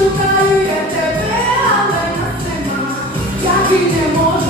Шукаю я тебе, але нас нема, як і не можу.